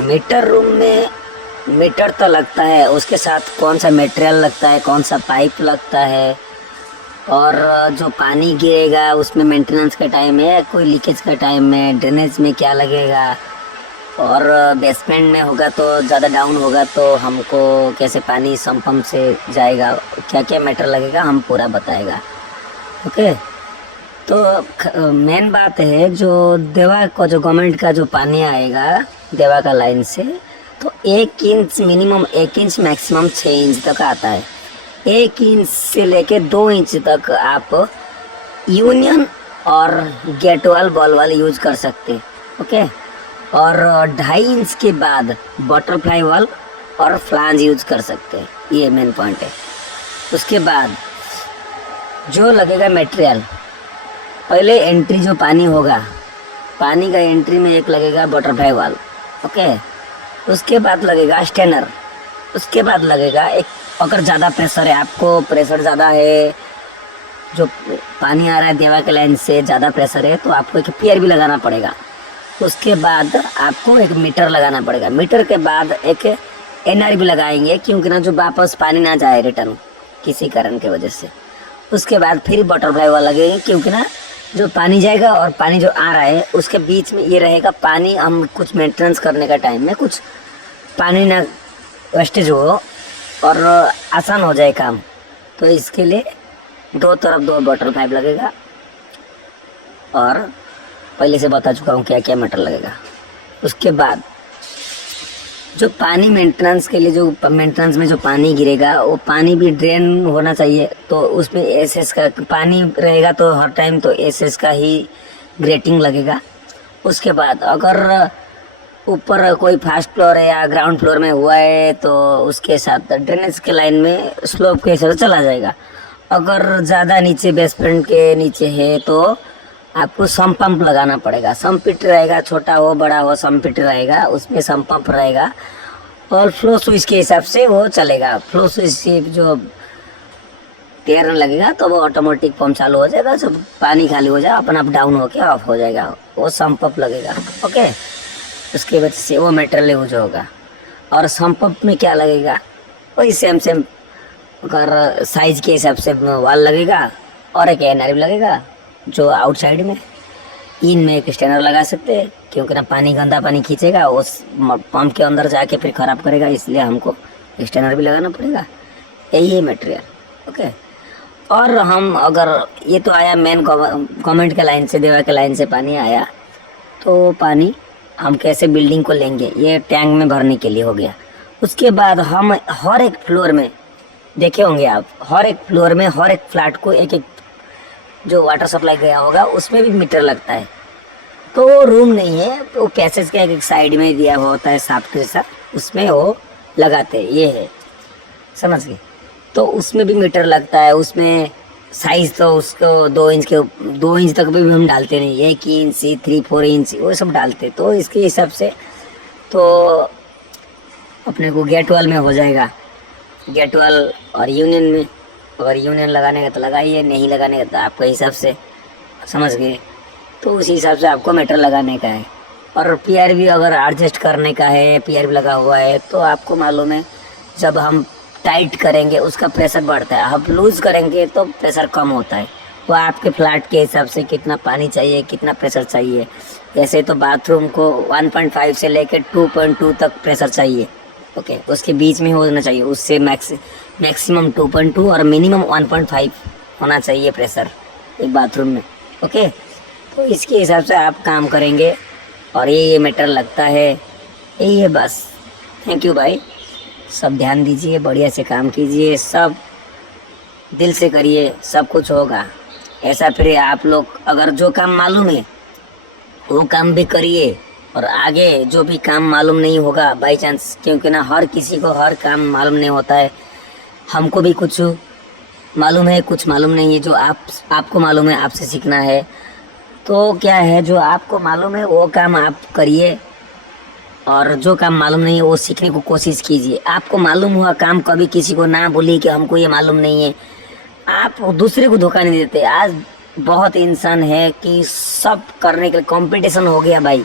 Metre room में metre तो लगता है, उसके साथ कौन सा मटेरियल लगता है, कौन सा पाइप लगता है, और जो पानी गिरेगा उसमें मेंटेनेंस का टाइम है, कोई लीकेज का टाइम है, ड्रेनेज में क्या लगेगा, और बेसमेंट में होगा तो ज़्यादा डाउन होगा तो हमको कैसे पानी सम्प पंप से जाएगा, क्या क्या मैटर लगेगा हम पूरा बताएगा। ओके। तो मेन बात है जो देवा का, जो गवर्नमेंट का जो पानी आएगा देवा का लाइन से, तो 1 inch minimum, 1 inch maximum 6 inch तक आता है। 1 इंच से लेके 2 इंच तक आप यूनियन और गेट वाल बॉल वाल यूज कर सकते हैं। ओके। और 2.5 इंच के बाद बटरफ्लाई वाल और फ्लांज यूज कर सकते हैं, ये मेन पॉइंट है। उसके बाद जो लगेगा मटेरियल, पहले एंट्री जो पानी होगा, पानी का एंट्री में एक लगेगा बटरफ्लाई वाल। ओके। उसके बाद लगेगा स्टेनर। उसके बाद लगेगा एक, अगर ज़्यादा प्रेशर है, आपको प्रेशर ज़्यादा है, जो पानी आ रहा है देवा के लाइन से ज़्यादा प्रेशर है, तो आपको एक पियर भी लगाना पड़ेगा। उसके बाद आपको एक मीटर लगाना पड़ेगा। मीटर के बाद एक एनआर भी लगाएंगे, क्योंकि ना जो वापस पानी ना जाए रिटर्न किसी कारण के वजह से। उसके बाद फिर बटरफ्लाई वाला लगेंगे, क्योंकि ना जो पानी जाएगा और पानी जो आ रहा है उसके बीच में ये रहेगा पानी, हम कुछ मेंटेनेंस करने का टाइम में कुछ पानी ना वेस्टेज हो और आसान हो जाए काम, तो इसके लिए दो तरफ 2 बटरफ्लाई लगेगा। और पहले से बता चुका हूँ क्या क्या मैटर लगेगा। उसके बाद जो पानी मेंटेनेंस के लिए, जो मेंटेनेंस में जो पानी गिरेगा वो पानी भी ड्रेन होना चाहिए, तो उसमें एसएस का पानी रहेगा, तो हर टाइम तो एसएस का ही ग्रेटिंग लगेगा। उसके बाद अगर ऊपर कोई फर्स्ट फ्लोर है या ग्राउंड फ्लोर में हुआ है तो उसके साथ ड्रेनेज के लाइन में स्लोप के हिसाब से चला जाएगा। अगर ज़्यादा नीचे बेसमेंट के नीचे है तो आपको सम्प पंप लगाना पड़ेगा। सम्प पिट रहेगा, छोटा हो बड़ा हो सम्प पिट रहेगा, उसमें सम्प पंप रहेगा और फ्लो स्विच के हिसाब से वो चलेगा। फ्लो स्विच से जो तैरने लगेगा तो वो ऑटोमेटिक पंप चालू हो जाएगा, जब पानी खाली हो जाए अपन अप डाउन होके ऑफ हो जाएगा, वो सम्प पंप लगेगा। ओके। उसके वजह से वो मटेरियल यूज होगा। और सम्प पंप में क्या लगेगा, वही सेम सेम, अगर साइज के हिसाब से वाल लगेगा और एक एनआर भी लगेगा जो आउटसाइड में। इन में एक स्टैंडर लगा सकते हैं, क्योंकि ना पानी गंदा पानी खींचेगा उस पंप के अंदर जाके फिर ख़राब करेगा, इसलिए हमको स्टैंडर भी लगाना पड़ेगा। यही है मटेरियल। ओके। और हम अगर ये तो आया मेन गवर्नमेंट के लाइन से, देवा के लाइन से पानी आया, तो पानी हम कैसे बिल्डिंग को लेंगे, ये टैंक में भरने के लिए हो गया। उसके बाद हम हर एक फ्लोर में देखे होंगे आप, हर एक फ्लोर में हर एक फ्लैट को एक एक जो वाटर सप्लाई गया होगा उसमें भी मीटर लगता है। तो वो रूम नहीं है, वो पैसेज के एक साइड में दिया हुआ होता है साफ के साथ, उसमें वो लगाते हैं, ये है, समझ गए। तो उसमें भी मीटर लगता है। उसमें साइज तो उसको 2 इंच तक भी हम डालते नहीं, 1 इंच 3-4 इंच वो सब डालते, तो इसके हिसाब से तो अपने को गेट वाल में हो जाएगा। गेट वाल और यूनियन में, अगर यूनियन लगाने का तो लगाइए, नहीं लगाने का तो आपके हिसाब से, समझ गए। तो उस हिसाब से आपको मीटर लगाने का है। और पीआर भी अगर एडजस्ट करने का है, पीआर भी लगा हुआ है, तो आपको मालूम है जब हम टाइट करेंगे उसका प्रेशर बढ़ता है, आप लूज़ करेंगे तो प्रेशर कम होता है। वो आपके फ्लैट के हिसाब से कितना पानी चाहिए, कितना प्रेशर चाहिए। जैसे तो बाथरूम को 1.5 से लेकर 2.2 तक प्रेशर चाहिए। ओके। उसके बीच में होना चाहिए, उससे मैक्सिमम 2.2 और मिनिमम 1.5 होना चाहिए प्रेशर एक बाथरूम में। ओके। तो इसके हिसाब से आप काम करेंगे और ये मीटर लगता है, यही है बस। थैंक यू भाई, सब ध्यान दीजिए, बढ़िया से काम कीजिए, सब दिल से करिए, सब कुछ होगा। ऐसा फिर आप लोग अगर जो काम मालूम है वो काम भी करिए, और आगे जो भी काम मालूम नहीं होगा बाई चांस, क्योंकि ना हर किसी को हर काम मालूम नहीं होता है। हमको भी कुछ मालूम है, कुछ मालूम नहीं है। जो आपको मालूम है आपसे सीखना है। तो क्या है, जो आपको मालूम है वो काम आप करिए, और जो काम मालूम नहीं है वो सीखने को कोशिश कीजिए। आपको मालूम हुआ काम कभी किसी को ना बोलिए कि हमको ये मालूम नहीं है, आप दूसरे को धोखा नहीं देते। आज बहुत इंसान है कि सब करने के लिए कंपटीशन हो गया भाई।